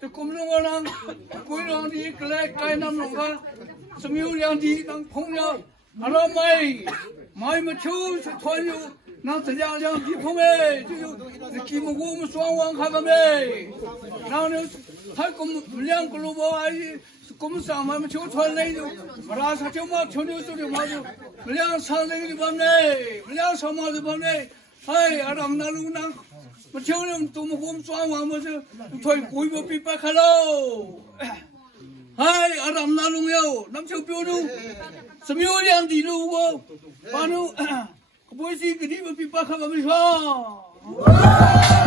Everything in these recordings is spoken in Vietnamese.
จะกุมลงว่านังคุยลงดีกระไรไกลน้ำลงกันสมิวยังดีนังพงยังอะไรไม่มาชูสะท้อนอยู่นังสัญญายังดีพงจะอยู่จะกินมุกุมสว่างวังข้ากันนังเนี่ยถ้ากุมเลี้ยงกุลบัวไอ้กุมสามมาชูท้อนเลยอยู่มาราชาเจ้ามาชนอยู่ตัวเดียวมาอยู่เลี้ยงสังเลยดีบ้างเลยเลี้ยงสามมาดีบ้างเลยเฮ้ยอารมณ์น่าลุ้นนังมาเชื่อเรื่องตัวมุกุมสว่างวังมาเชื่อถอยกุยมาปีปะขลุ่เฮ้ยอารมณ์น่าลุ้นเยอะน้ำเชื่อเปียวดูสมิวเลี้ยงดีลูกบ่ปานุขบวนสีกดีมาปีปะขลุ่ไม่ชอบ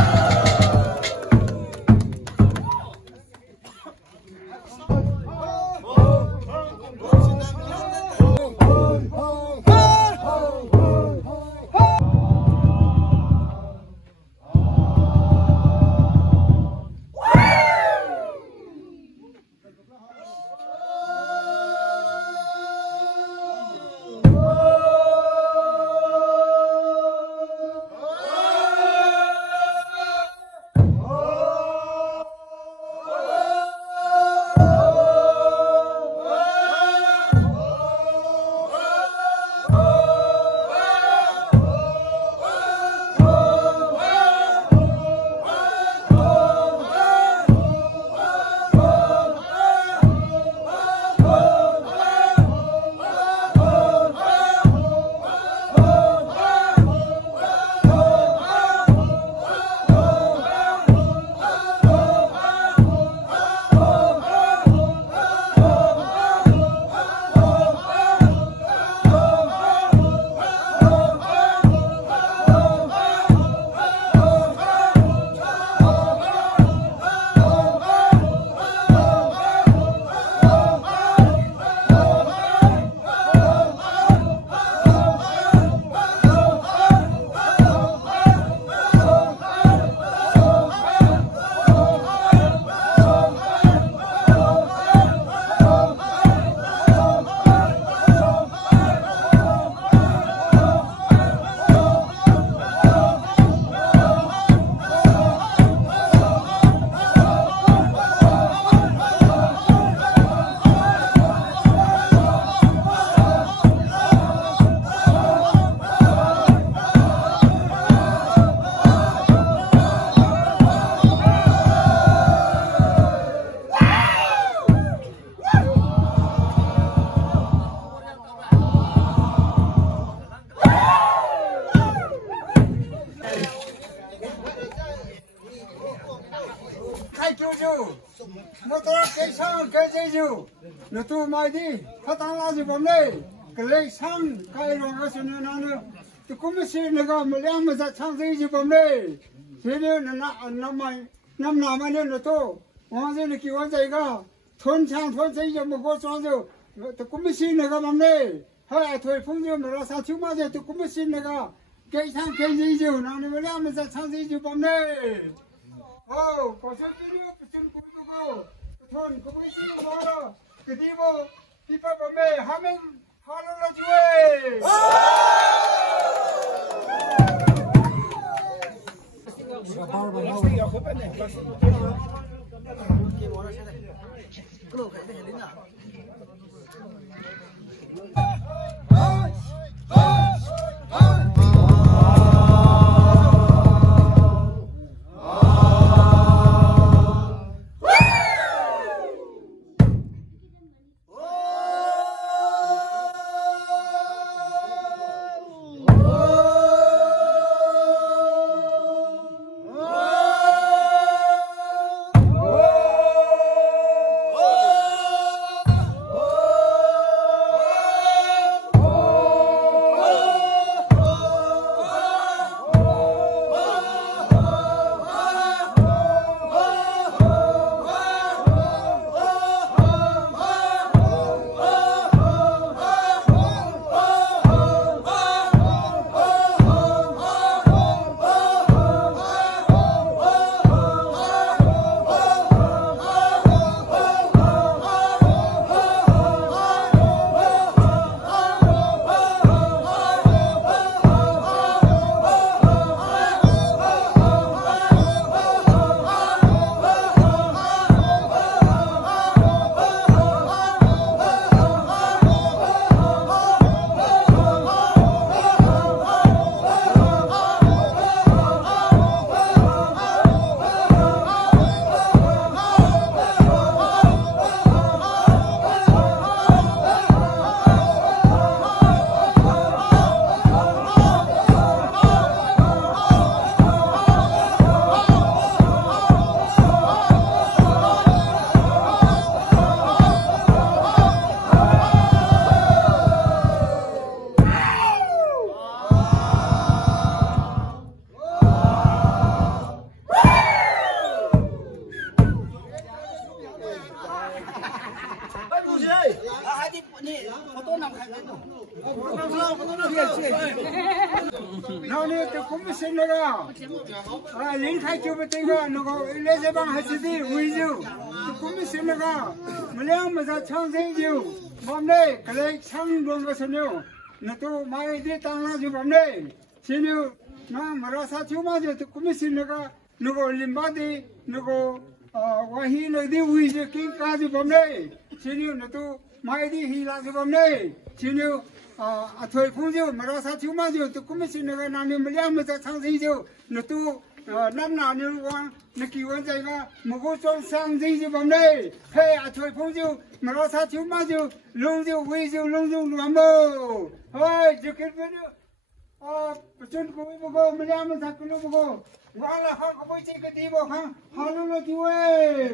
นตัวไม่ดีเขาตั้งร้านอยู่แบบนี้ก็เลยช่างใครลงก็ชนะนั่นเลยแต่ก็ไม่ใช่เลยก็มาเลี้ยงมาจากช่างที่อยู่แบบนี้เสียเดียวน้ำหนามันเนี่ยนตัววันนี้กี่วันใจก็ทนช่างทนใจจะมาก็ซ้อนอยู่แต่ก็ไม่ใช่เลยก็แบบนี้เฮ้ยถอยพุ่งอยู่มาเราสาธิตมาเลยแต่ก็ไม่ใช่เลยก็เกี่ยช่างเกี่ยอยู่นั่นมาเลี้ยงมาจากช่างที่อยู่แบบนี้โอ้ก็ฉันจะเรียกฉันกูก็ทนก็ไม่ใช่ว่าKetibo, kita kami hamil halu lagi. đi nè photo nằm khai nó này tôi cũng xin được à lính khai chưa biết tiếng nó có lấy cái bằng hay gì vui chứ tôi cũng xin được mà nếu mà ra唱sinh nhiều bom đây cái này sang luôn cái xin nhiều nó tôi mai đi tăng lên chứ bom đây xin nhiều nó mà ra sao chú mà tôi cũng xin được nó có liên bang đi nó có qua hi nó đi vui chứ kinh ca chứ bom đây xin nhiều nó tôi mai đi hi là chứ bom đây xin nhiều thôi không chứ mà ra sao chú mà tôi cũng xin được nào nếu mà nếu mà ra sang sinh nhiều nó tôi năm nào như quang nó kêu anh dạy mà một cô trong sang gì chứ bấm đây hay thôi không chứ mà nó sao chú mà chứ lung chứ vui chứ lung chứ lắm đâu thôi chứ cái vấn đề chân của mình cô mình làm mình thật cái lúc cô quá là không có mấy cái gì mà không họ luôn là chú ơi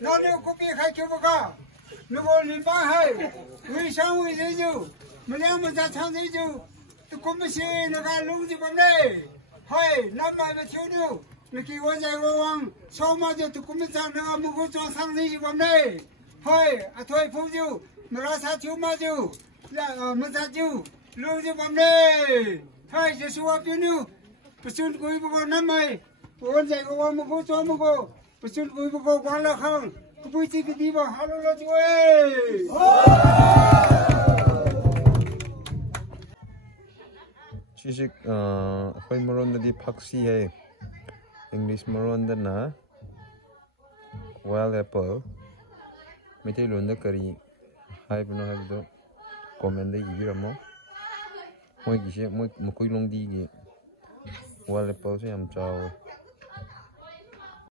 nó nếu có biết hay chưa có nó có liên bang hay vì sao vì gì chứ mà nếu mà ra thang gì chứ tôi cũng mới xin nó ra lung gì vấn đề hay năm mai mà thiếu điều nó kêu quan giải quan sau mà giờ tôi cũng mới ra nó mua cái cho thang gì vấn đề hay thôi phong chứ nó ra sao thiếu mà chứ là mà ra chứ lung gì vấn đề hay giờ số biết điều tôi xin quý vị năm mai quan giải quan mua cái cho mua cái Betul ibu kau kuala kang, kepuisi ketiba halu lah cuy. Chisik, koi meron di paksi hai, English meron na wild apple. Mesti lunda kari, hai puno hai tu, komen deh ibu ramo. Moi kisah, moi koi long di ge, wild apple sih am caw.